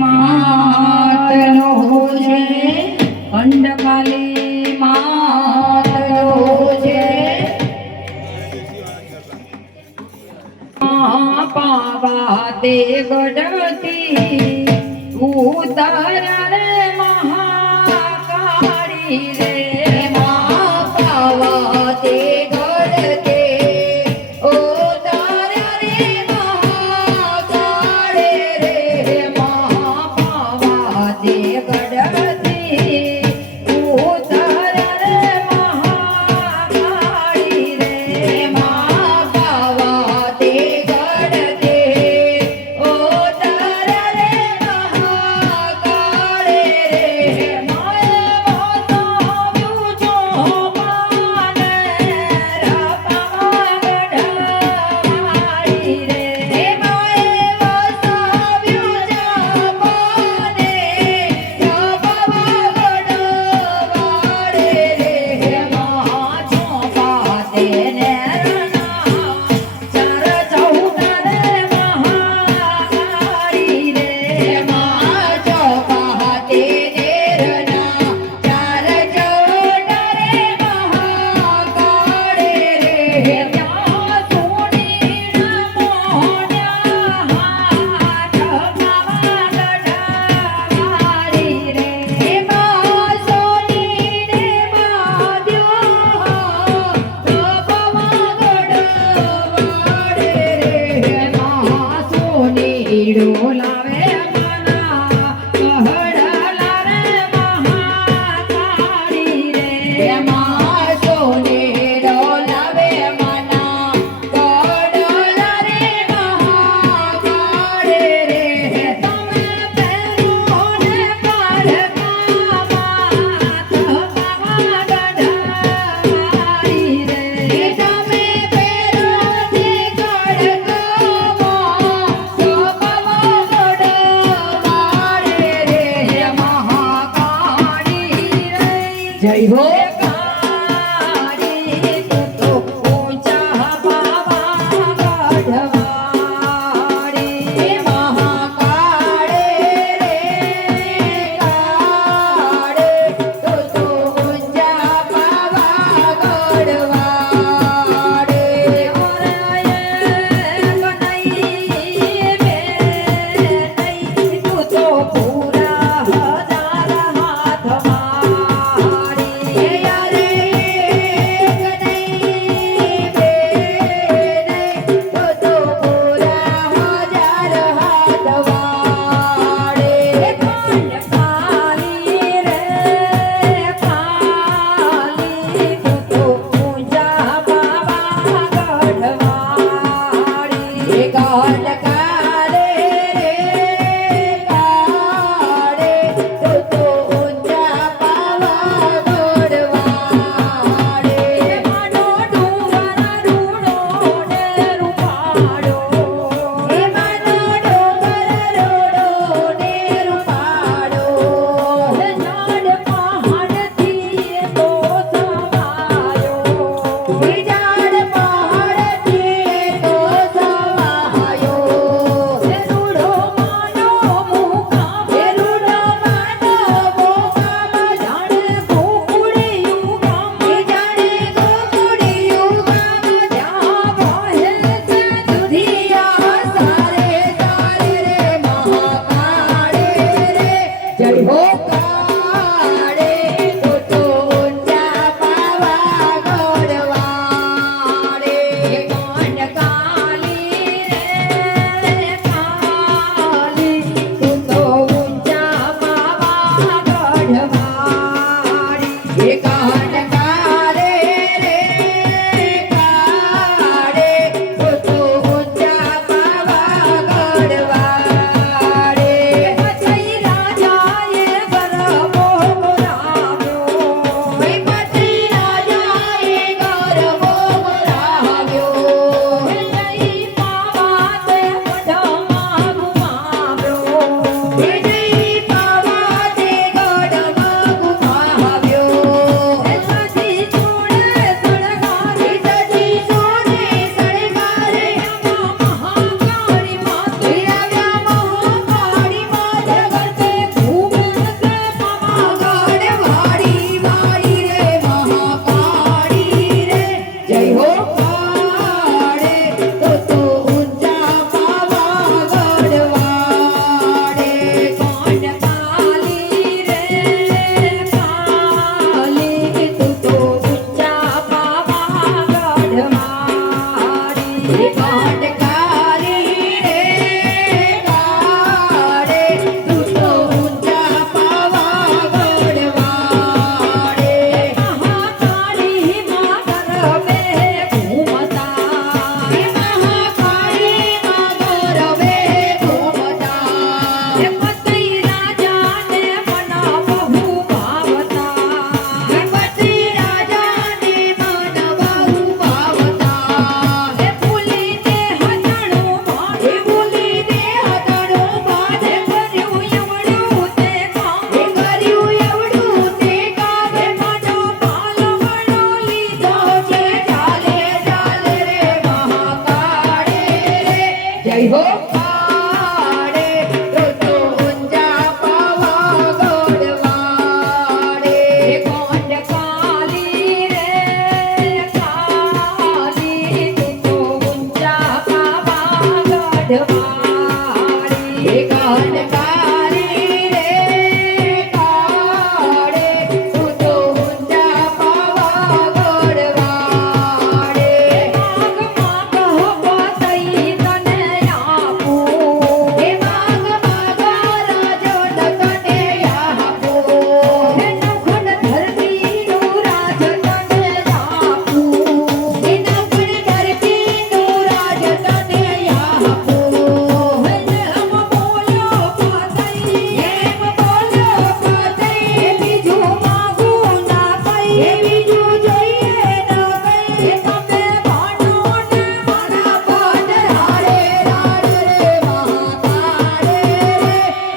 માતનો છે ખંડકાલી માતનો છે પાવા તે ગઢતી ઉતાર રે મહાકાળી રે પાવા તે ગઢતે ઉતાર રે મહાકાળી રે પાવા તે ગઢતી ઉતાર રે મહાકાળી રે પાવા તે ગઢતે ઉતાર રે મહાકાળી રે લાવે મના કહડલા રે મહાકાળી રે માં સોને ડોલાવે મના કહડલા રે મહાકાળી રે તમે પેરો ને પારકામાં થપાવા ગઢવાળી રે તમે પેરો ને જય હો કાળી તો ઊંચા બાબા ગઢવાળી મહાકાળે રે કાળે તો ઊંચા બાબા ગઢવાળી ઓરાય બનાઈ બે નહીં તું તો પૂરા હજાર હાથમાં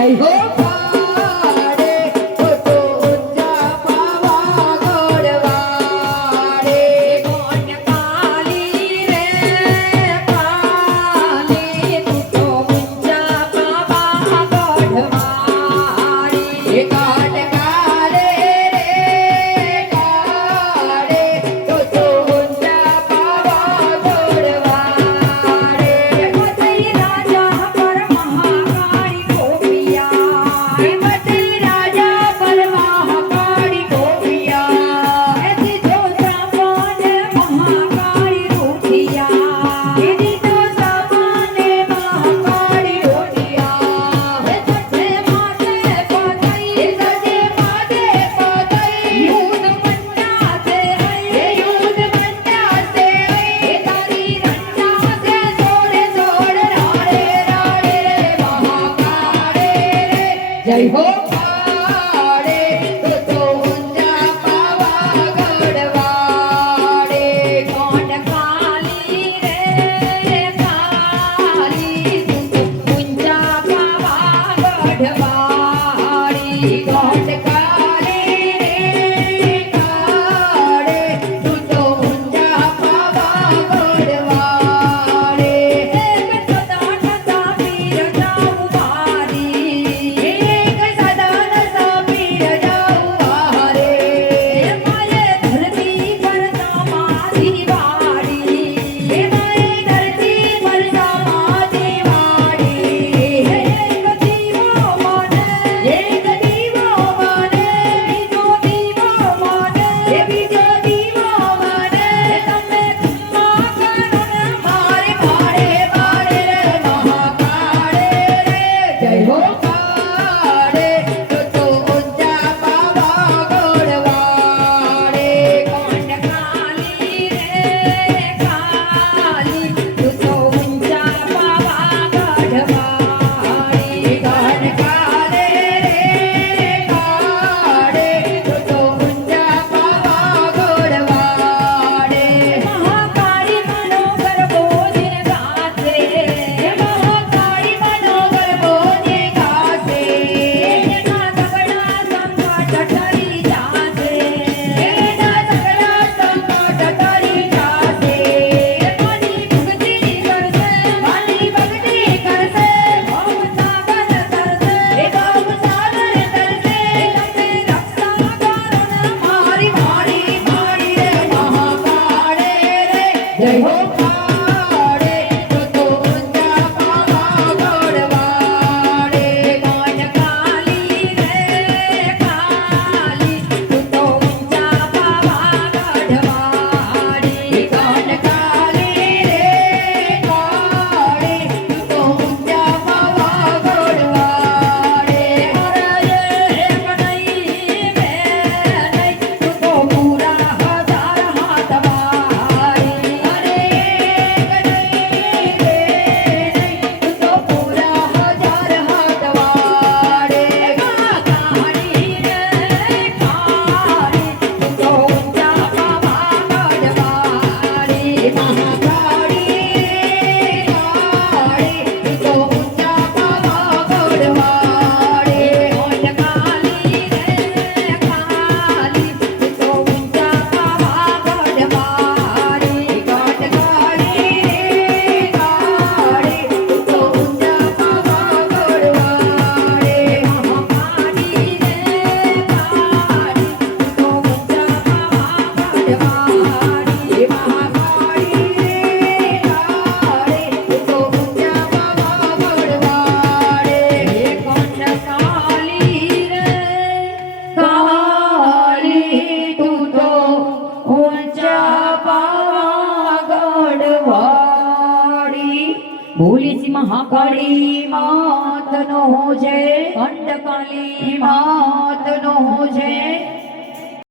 જય હો પાડે તો ઊંચા પાવાગઢ વાળે કોણ કાલી રે કાલી તું તો ઊંચા પાવાગઢ વાળી કાટ કાલે રે કાળે તું તો ઊંચા પાવાગઢ વાળે મથઈ રાજા પર મહાકાળી ગોપિયા મથઈ રાજા પર મહાકાળી ગોપિયા એથી જો સામાને મહાકાળી રૂઠિયા એથી જો સામાને મહાકાળી રૂઠિયા હે સજે માથે પતઈ સજે માથે પતઈ યુદ્ધ મંડા સે હે યુદ્ધ મંડા સે હે તારી રંડા સે સોડે સોડ રાડે રાડે મહાકાળે જય હો પાડે તો ઊંચા પાવાગઢ વાળે કોણ કાલી રે કાલી તું તો ઊંચા પાવાગઢ વાળી કોણ કાલી રે કાળે તું તો ઊંચા પાવાગઢ વાળે એક સદા નસા પીર જાઉં વારી એક સદા નસા પીર જાઉં વારે મારે ધરતી પર સમાધિ વાળી મારે ધરતી પર સમાધિ વાળી એક દીવો મને બીજો દીવો મને બીજો દીવો મને તમે ખમ્મા કરો ને મારે ભાડે ભાડે મહાકાળે જય હો પાડે તો ઊંચા પાવાગઢ વાળે કોણ કાલી રે કાલી તું તો ઊંચા પાવાગઢ વાળી કોણ કાલે રે કાળે તું તો ઊંચા પાવાગઢ વાળે મહાકાળી મનોગર બોધિન ગાશે મહાકાળી મનોગર બોધિન ગાશે એના સગડા સંકટ ટળી જાશે એના સગડા સંકટ ટળી જાશે મારી ભક્તિ કરશે મારી ભક્તિ કરશે ભવ સાગર તરશે ભવ સાગર તરશે તમે રક્ષા કરો ને મારી મારી મારી રે મહાકાળે રે જય હો પાડે તો ઊંચા પાવાગઢ વાળે કોણ કાલી રે કાલી તું તો ઊંચા પાવાગઢ વાળી કોણ કાલી રે કાળી તું તો ઊંચા પાવાગઢ વાળે હરયે એક નહીં બે નહીં તું તો પૂરા 1000 હાથ વાળી અરે એક નહીં બે નહીં તું તો પૂરા 1000 હાથ વાળે કાળી રે કાળી તું તો ઊંચા પાવાગઢ વાળી મહાકાળી રે કાળી તું તો ઊંચા પાવાગઢ વાળે કોણ કાલી રે કાલી તું તો ઊંચા પાવાગઢ વાળી કોણ કાલી રે કાળી તું તો ઊંચા પાવાગઢ વાળે મહાકાળી રે કાળી તું તો ઊંચા પાવાગઢ વાળી મહાકાળી રે કાળી તું તો ઊંચા પાવાગઢ વાળે કોણ કાલી રે કાળી તું તો ઊંચા પાવાગઢ વાળી બોલી સી મહાકાળી માતનો જય કંડકાલી માતનો જય